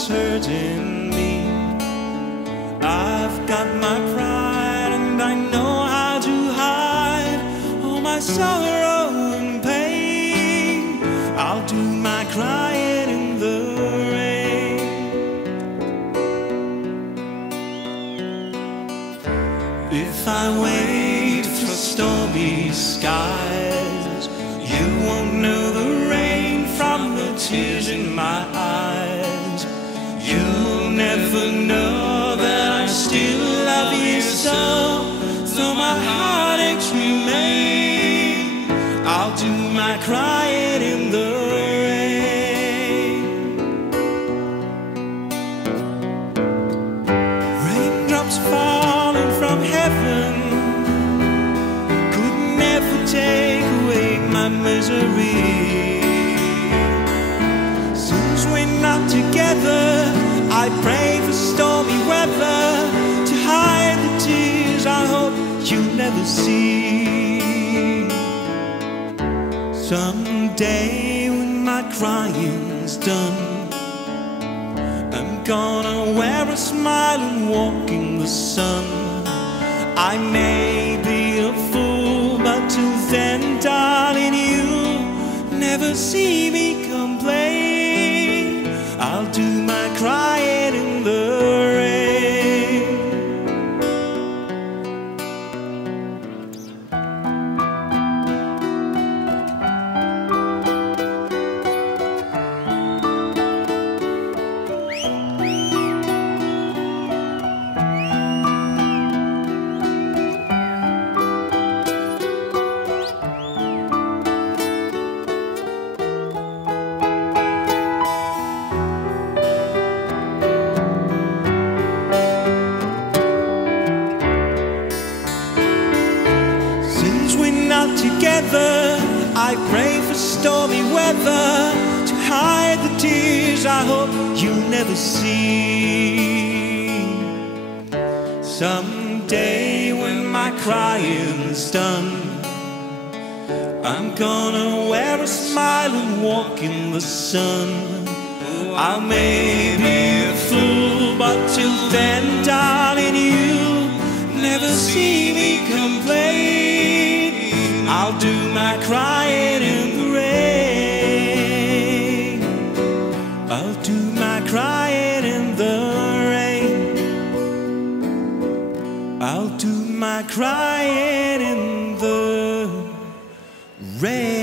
is hurting me. I've got my pride and I know how to hide all my sorrow and pain. I'll do my crying in the rain. If I wait for stormy skies, you won't know the rain from the tears in my eyes. You'll never know that I still love you so, though my heartaches remain. I'll do my crying in the rain. Raindrops falling from heaven could never take away my misery. Since we're not together, I pray for stormy weather to hide the tears I hope you'll never see. Someday when my crying's done, I'm gonna wear a smile and walk in the sun. I may be a fool, but till then, darling, you'll never see me complain. I'll do my crying in the rain. Together, I pray for stormy weather to hide the tears I hope you'll never see. Someday when my crying's done, I'm gonna wear a smile and walk in the sun. I may be a fool, but till then, darling, you'll never see me complain. I'll do my crying in the rain. I'll do my crying in the rain. I'll do my crying in the rain.